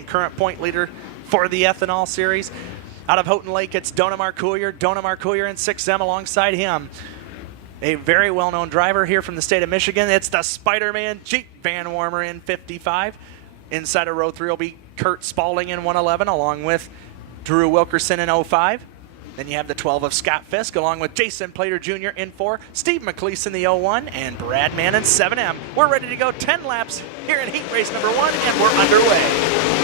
and current point leader for the Ethanol Series. Out of Houghton Lake, it's Dona Marcourier. Dona Marcourier in 6M alongside him. A very well-known driver here from the state of Michigan. It's the Spider-Man Jeep Van Warmer in 55. Inside of row 3 will be Kurt Spaulding in 111, along with Drew Wilkerson in 05. Then you have the 12 of Scott Fisk, along with Jason Plater Jr. in 4, Steve McLeese in the 01, and Brad Mann in 7M. We're ready to go 10 laps here in heat race number 1, and we're underway.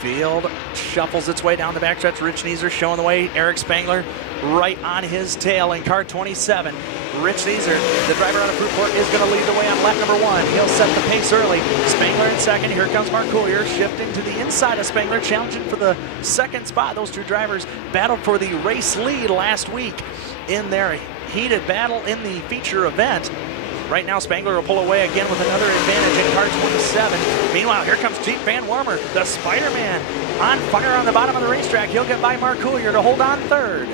Field shuffles its way down the backstretch. Rich Neeser showing the way. Eric Spangler right on his tail in car 27. Rich Neeser, the driver out of Fruitport, is going to lead the way on lap number 1. He'll set the pace early. Spangler in second. Here comes Marcourier shifting to the inside of Spangler, challenging for the second spot. Those two drivers battled for the race lead last week in their heated battle in the feature event. Right now, Spangler will pull away again with another advantage in car 27. Meanwhile, here comes Jeep Van Warmer, the Spider-Man, on fire on the bottom of the racetrack. He'll get by Marcourier to hold on third.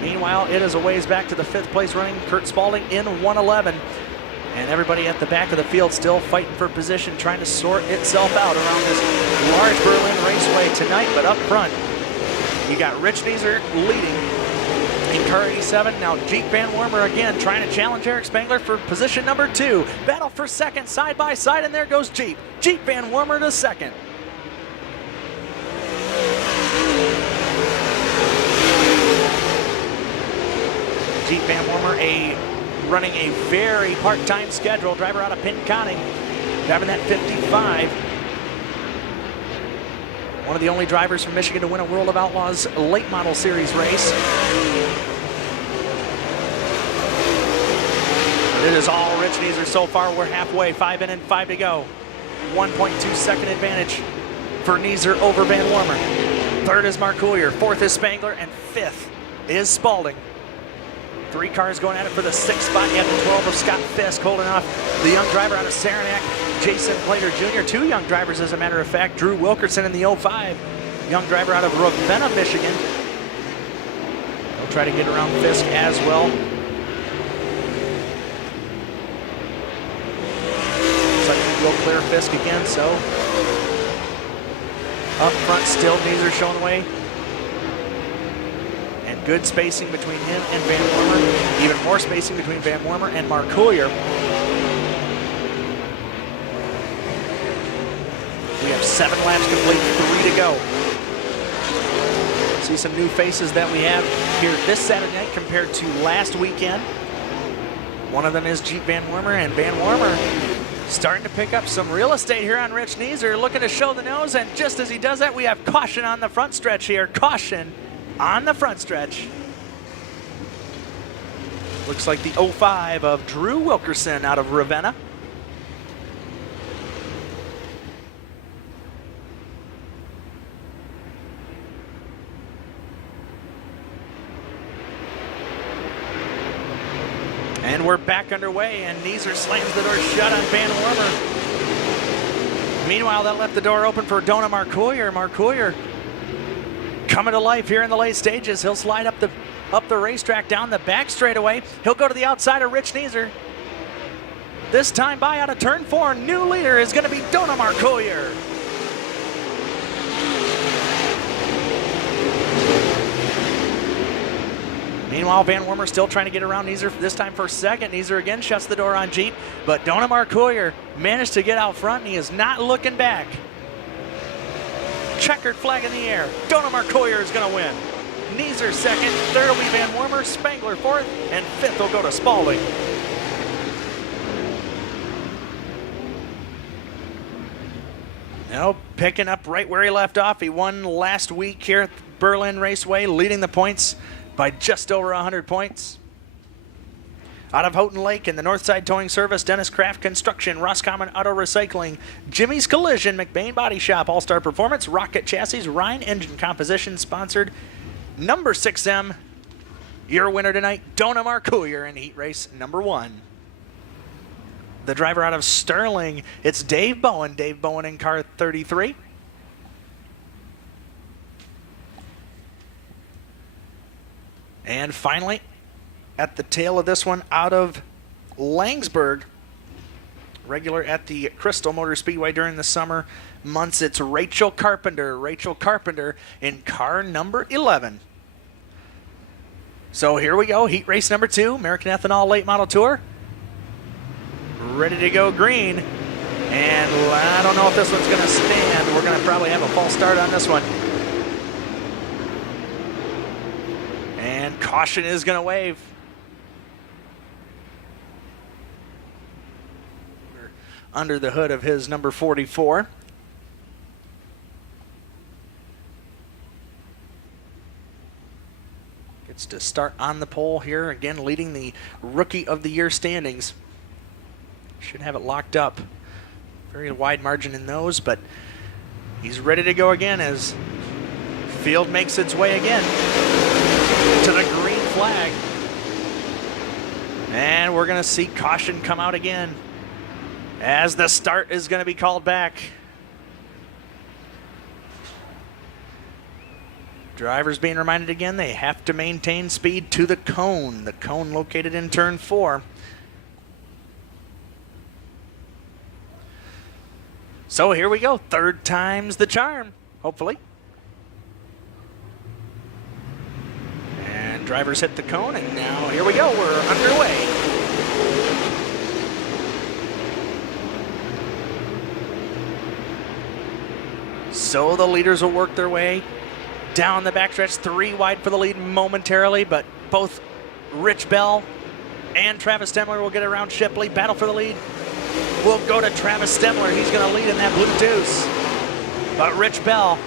Meanwhile, it is a ways back to the 5th place running Kurt Spaulding in 111. And everybody at the back of the field still fighting for position, trying to sort itself out around this large Berlin Raceway tonight. But up front, you got Rich Neeser leading in car 87. Now Jeep Van Warmer again trying to challenge Eric Spangler for position number 2. Battle for second, side by side, and there goes Jeep. Jeep Van Warmer to second. Jeep Van Warmer running a very part-time schedule. Driver out of Pinconning, driving that 55. One of the only drivers from Michigan to win a World of Outlaws late model series race. It is all Rich Neeser so far. We're halfway, 5 in and 5 to go. 1.2 second advantage for Neeser over Van Warmer. 3rd is Marcourier, 4th is Spangler, and 5th is Spaulding. 3 cars going at it for the 6th spot. You have the 12 of Scott Fisk holding off the young driver out of Saranac, Jason Plater Jr. 2 young drivers, as a matter of fact. Drew Wilkerson in the 05, young driver out of Ravenna, Michigan. They'll try to get around Fisk as well. Looks like we'll clear Fisk again, so up front still Neeser showing the way. And good spacing between him and Van Warmer. Even more spacing between Van Warmer and Marcourier. We have 7 laps complete, 3 to go. See some new faces that we have here this Saturday night compared to last weekend. One of them is Jeep Van Warmer, and Van Warmer starting to pick up some real estate here on Rich Neeser, looking to show the nose, and just as he does that, we have caution on the front stretch here. Caution on the front stretch. Looks like the 05 of Drew Wilkerson out of Ravenna. And we're back underway, and Neeser slams the door shut on Van Warmer. Meanwhile, that left the door open for Dona Marcourier. Marcourier coming to life here in the late stages. He'll slide up the racetrack down the back straightaway. He'll go to the outside of Rich Neeser. This time by out of turn 4, new leader is going to be Dona Marcourier. Meanwhile, Van Warmer still trying to get around Neeser, this time for second. Neeser again shuts the door on Jeep, but Dona Marcourier managed to get out front, and he is not looking back. Checkered flag in the air. Dona Marcourier is going to win. Neeser second, 3rd will be Van Warmer, Spangler 4th, and 5th will go to Spaulding. Now picking up right where he left off. He won last week here at Berlin Raceway, leading the points by just over 100 points. Out of Houghton Lake and the Northside Towing Service, Dennis Craft Construction, Roscommon Auto Recycling, Jimmy's Collision, McBain Body Shop, All-Star Performance, Rocket Chassis, Rhine Engine Composition, sponsored number 6M. Your winner tonight, Dona Marcourier in heat race number 1. The driver out of Sterling, it's Dave Bowen. Dave Bowen in car 33. And finally, at the tail of this one out of Langsburg. Regular at the Crystal Motor Speedway during the summer months. It's Rachel Carpenter. Rachel Carpenter in car number 11. So here we go, heat race number 2, American Ethanol Late Model Tour. Ready to go green. And I don't know if this one's going to stand. We're going to probably have a false start on this one. And caution is going to wave. We're under the hood of his number 44. Gets to start on the pole here, again leading the Rookie of the Year standings. Should have it locked up. Very wide margin in those, but he's ready to go again as field makes its way again to the green flag. And we're going to see caution come out again as the start is going to be called back. Drivers being reminded again they have to maintain speed to the cone located in turn 4. So here we go, third time's the charm, hopefully. And drivers hit the cone, and now here we go, we're underway. So the leaders will work their way down the backstretch, 3 wide for the lead momentarily, but both Rich Bell and Travis Stemler will get around Shipley. Battle for the lead will go to Travis Stemler. He's going to lead in that blue deuce. But Rich Bell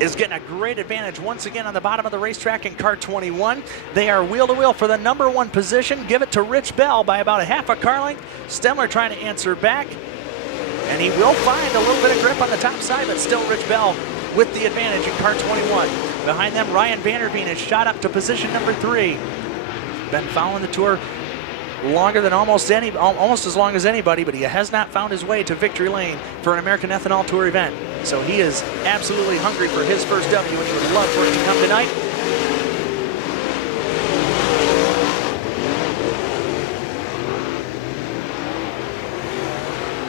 is getting a great advantage once again on the bottom of the racetrack in car 21. They are wheel to wheel for the number 1 position. Give it to Rich Bell by about a half a car length. Stemler trying to answer back. And he will find a little bit of grip on the top side, but still Rich Bell with the advantage in car 21. Behind them, Ryan Vanderveen has shot up to position number 3. Been following the tour longer than almost as long as anybody, but he has not found his way to victory lane for an American Ethanol Tour event. So he is absolutely hungry for his first W, and he would love for it to come tonight.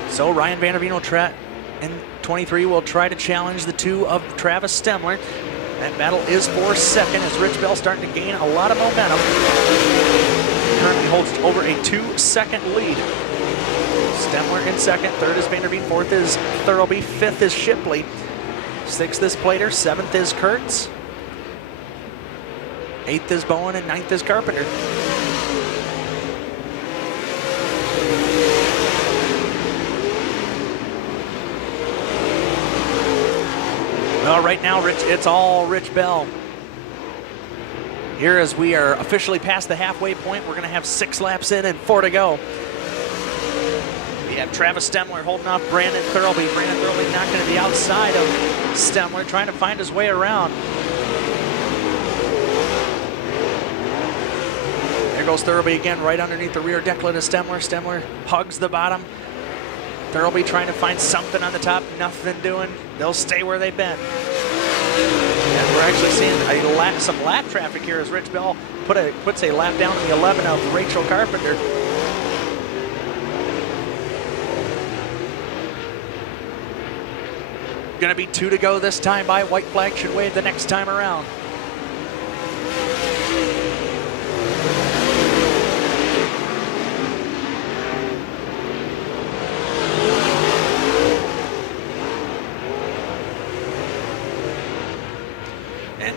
So Ryan Vanderveen will try, in 23 will try to challenge the 2 of Travis Stemler. That battle is for second as Rich Bell starting to gain a lot of momentum. Currently holds over a 2-second lead. Stemler in second, third is Vanderveen, fourth is Thurlby, fifth is Shipley, sixth is Plater, seventh is Kurtz, eighth is Bowen, and ninth is Carpenter. Well, right now, it's all Rich Bell. Here as we are officially past the halfway point, we're going to have 6 laps in and 4 to go. We have Travis Stemler holding off Brandon Thurlby. Brandon Thurlby knocking to the outside of Stemler, trying to find his way around. There goes Thurlby again, right underneath the rear decklet of Stemler. Stemler hugs the bottom. Thurlby trying to find something on the top, nothing doing. They'll stay where they've been. And we're actually seeing some lap traffic here as Rich Bell puts a lap down in the 11 of Rachel Carpenter. Going to be 2 to go this time by. White flag should wave the next time around.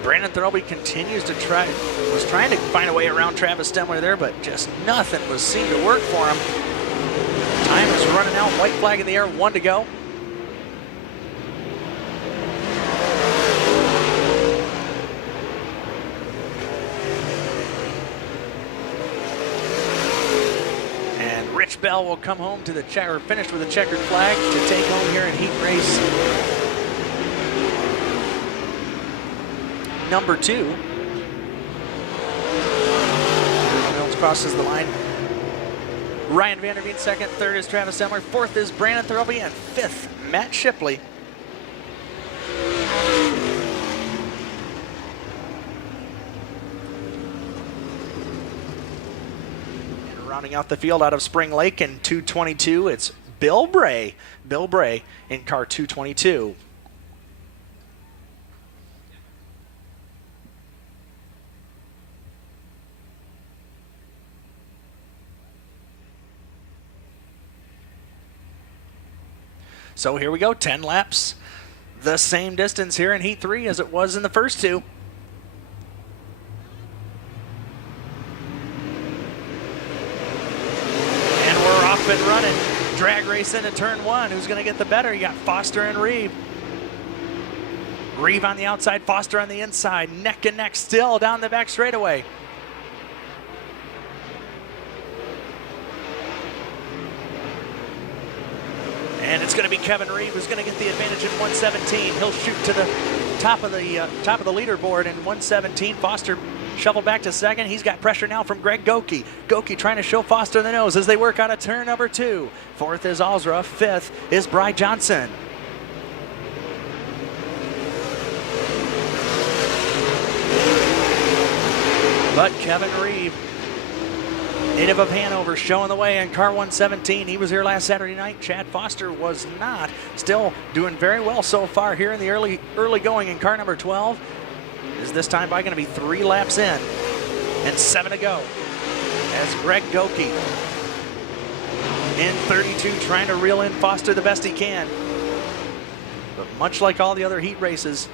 Brandon Thurlby continues to was trying to find a way around Travis Stemler there, but just nothing was seen to work for him. Time is running out, white flag in the air, 1 to go. And Rich Bell will come home to the finish with a checkered flag to take home here in heat race number 2. Mills crosses the line. Ryan Vanderveen second, third is Travis Stemler, fourth is Brandon Thurlby, and fifth, Matt Shipley. Rounding out the field out of Spring Lake in 222, it's Bill Bray. Bill Bray in car 222. So here we go, 10 laps. The same distance here in Heat 3 as it was in the first two. And we're off and running. Drag race into turn 1. Who's going to get the better? You got Foster and Reeve. Reeve on the outside, Foster on the inside. Neck and neck still down the back straightaway. And it's going to be Kevin Reeve who's going to get the advantage in 117. He'll shoot to the top of the leaderboard in 117. Foster shoveled back to second. He's got pressure now from Greg Goki. Goki trying to show Foster the nose as they work out of turn number 2. Fourth is Alzra. Fifth is Bry Johnson. But Kevin Reeve, native of Hanover, showing the way in car 117. He was here last Saturday night. Chad Foster was not. Still doing very well so far here in the early going in car number 12. Is this time by going to be 3 laps in and 7 to go as Greg Goki in 32 trying to reel in Foster the best he can. But much like all the other heat races,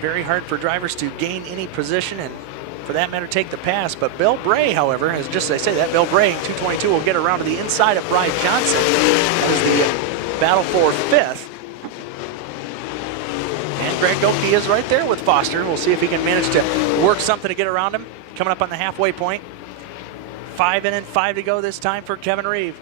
very hard for drivers to gain any position and for that matter take the pass. But Bill Bray, however, as just as I say that, Bill Bray in 222 will get around to the inside of Bry Johnson as the battle for 5th. And Greg Goki is right there with Foster. We'll see if he can manage to work something to get around him. Coming up on the halfway point. 5 in and 5 to go this time for Kevin Reeve.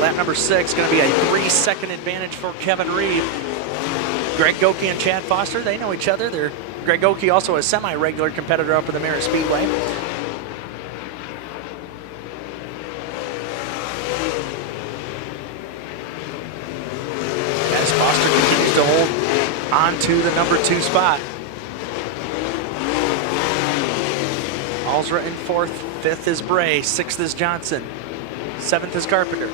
Lap number 6, going to be a 3-second advantage for Kevin Reeve. Greg Goki and Chad Foster, they know each other. Greg Goki also a semi-regular competitor up in the Merritt Speedway. As Foster continues to hold on to the number 2 spot. Alzra in 4th, 5th is Bray, 6th is Johnson, 7th is Carpenter.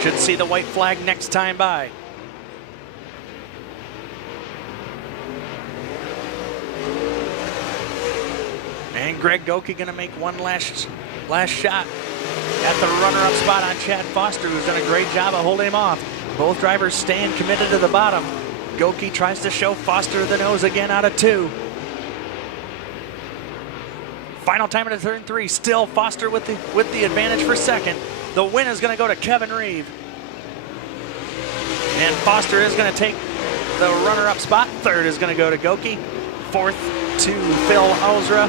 Should see the white flag next time by. And Greg Goki going to make one last shot at the runner-up spot on Chad Foster, who's done a great job of holding him off. Both drivers staying committed to the bottom. Goki tries to show Foster the nose again out of 2. Final time into turn 3. Still Foster with the advantage for second. The win is going to go to Kevin Reeve. And Foster is going to take the runner-up spot. Third is going to go to Goki. 4th to Phil Alzra.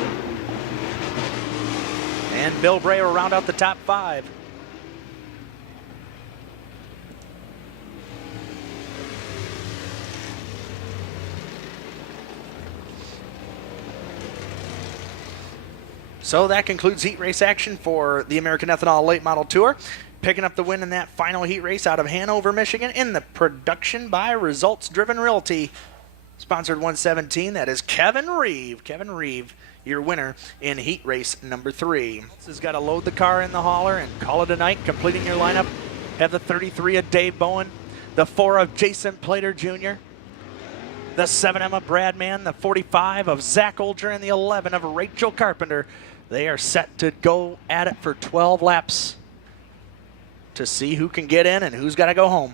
And Bill Bray will round out the top 5. So that concludes heat race action for the American Ethanol Late Model Tour. Picking up the win in that final heat race out of Hanover, Michigan in the production by Results Driven Realty. Sponsored 117, that is Kevin Reeve. Kevin Reeve, your winner in heat race number 3. Has got to load the car in the hauler and call it a night. Completing your lineup, have the 33 of Dave Bowen, the 4 of Jason Plater Jr., the 7M of Brad Mann, the 45 of Zach Olger, and the 11 of Rachel Carpenter. They are set to go at it for 12 laps to see who can get in and who's got to go home.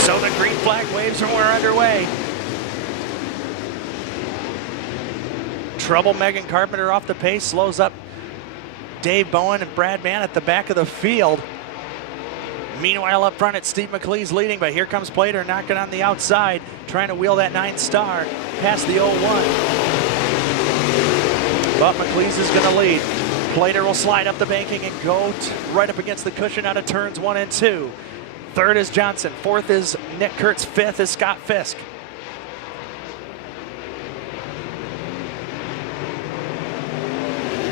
So the green flag waves waves and we're underway. Trouble Megan Carpenter off the pace, slows up Dave Bowen and Brad Mann at the back of the field. Meanwhile, up front, it's Steve McLeese leading, but here comes Plater knocking on the outside, trying to wheel that 9-star past the 0-1. But McLeese is going to lead. Plater will slide up the banking and go right up against the cushion out of turns 1 and 2. Third is Johnson. Fourth is Nick Kurtz. Fifth is Scott Fisk.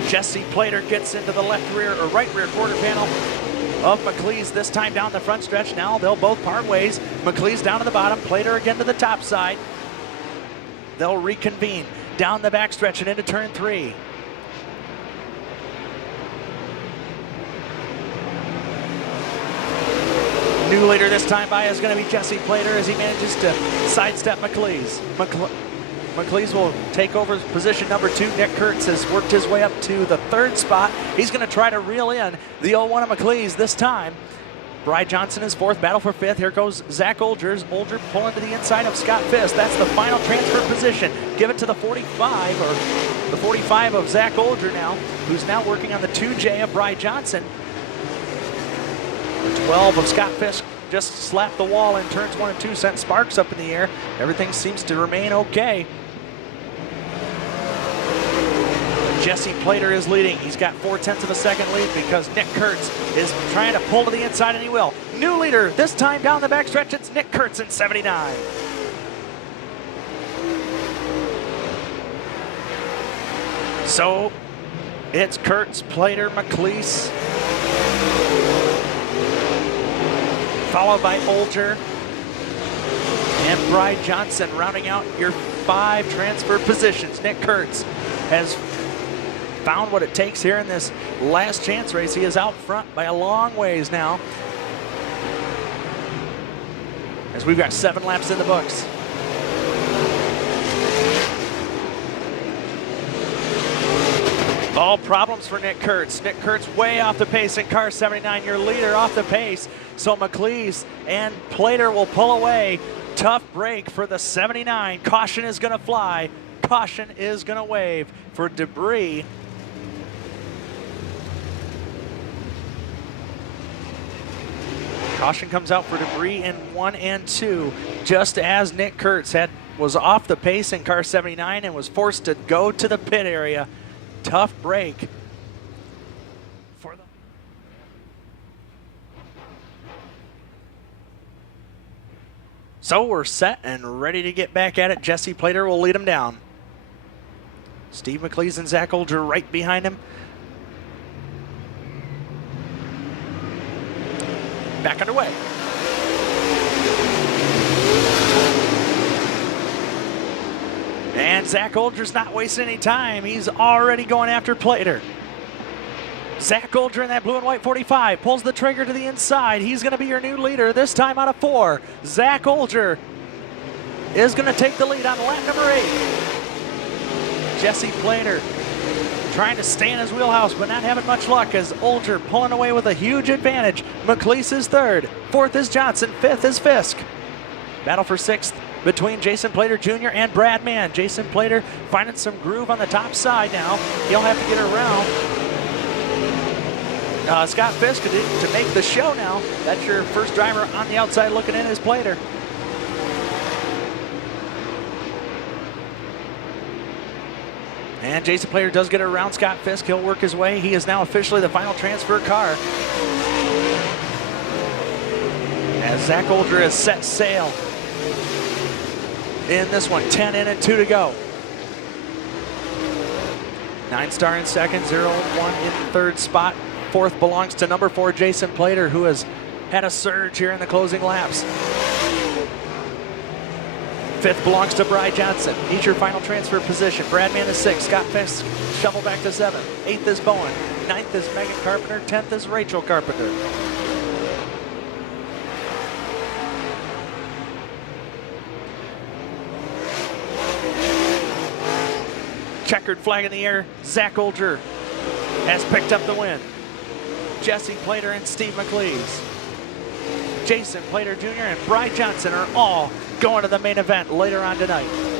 Jesse Plater gets into the left rear or right rear quarter panel of McLeese, this time down the front stretch. Now they'll both part ways. McLeese down to the bottom, Plater again to the top side. They'll reconvene down the back stretch and into turn 3. New leader this time by is going to be Jesse Plater as he manages to sidestep McLeese. McLeese will take over position number 2. Nick Kurtz has worked his way up to the 3rd spot. He's going to try to reel in the 0-1 of McLeese this time. Bri Johnson is 4th, battle for 5th. Here goes Zach Olgers. Olger pulling to the inside of Scott Fisk. That's the final transfer position. Give it to the 45, or the 45 of Zach Olger now, who's now working on the 2J of Bri Johnson. The 12 of Scott Fisk just slapped the wall in turns 1 and 2, sent sparks up in the air. Everything seems to remain okay. Jesse Plater is leading. He's got 0.4 of a second lead because Nick Kurtz is trying to pull to the inside, and he will. New leader, this time down the backstretch, it's Nick Kurtz in 79. So it's Kurtz, Plater, McLeese, followed by Olger and Bri Johnson, rounding out your 5 transfer positions. Nick Kurtz has found what it takes here in this last chance race. He is out front by a long ways now, as we've got 7 laps in the books. All problems for Nick Kurtz. Nick Kurtz way off the pace in car 79, your leader off the pace. So McLeese and Plater will pull away. Tough break for the 79. Caution is going to fly. Caution is going to wave for debris. Caution comes out for debris in 1 and 2, just as Nick Kurtz was off the pace in car 79 and was forced to go to the pit area. Tough break for them. So we're set and ready to get back at it. Jesse Plater will lead him down. Steve McLeese and Zach Olger right behind him. Back underway. And Zach Olger's not wasting any time. He's already going after Plater. Zach Olger in that blue and white 45 pulls the trigger to the inside. He's going to be your new leader, this time out of 4. Zach Olger is going to take the lead on lap number 8. Jesse Plater trying to stay in his wheelhouse, but not having much luck as Olger pulling away with a huge advantage. McLeese is 3rd. 4th is Johnson. 5th is Fisk. Battle for 6th between Jason Plater Jr. and Brad Mann. Jason Plater finding some groove on the top side now. He'll have to get around Scott Fisk to make the show now. That's your first driver on the outside looking in is Plater. And Jason Plater does get around Scott Fisk. He'll work his way. He is now officially the final transfer car, as Zach Olger has set sail in this one. 10 in and 2 to go. 9-star in 2nd, 0-1 in 3rd spot. 4th belongs to number 4, Jason Plater, who has had a surge here in the closing laps. 5th belongs to Bri Johnson. He's your final transfer position. Brad Mann is 6th. Scott Fisk shovel back to 7th. 8th is Bowen. 9th is Megan Carpenter. 10th is Rachel Carpenter. Checkered flag in the air. Zach Olger has picked up the win. Jesse Plater and Steve McLeese. Jason Plater Jr. and Bry Johnson are all going to the main event later on tonight.